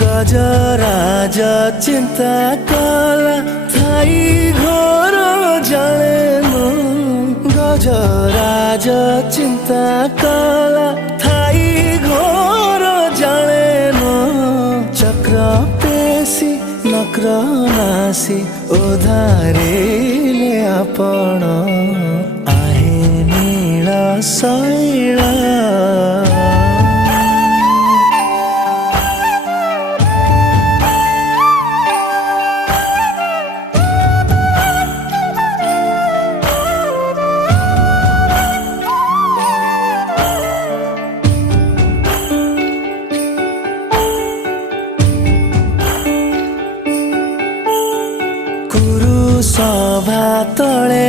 गजराज चिंता कला थाई घर जाने गजराज चिंता कला थाई घर जाने चक्र पेशी नक्र नासी उधारिले आपण आहे नील शैला सभा तले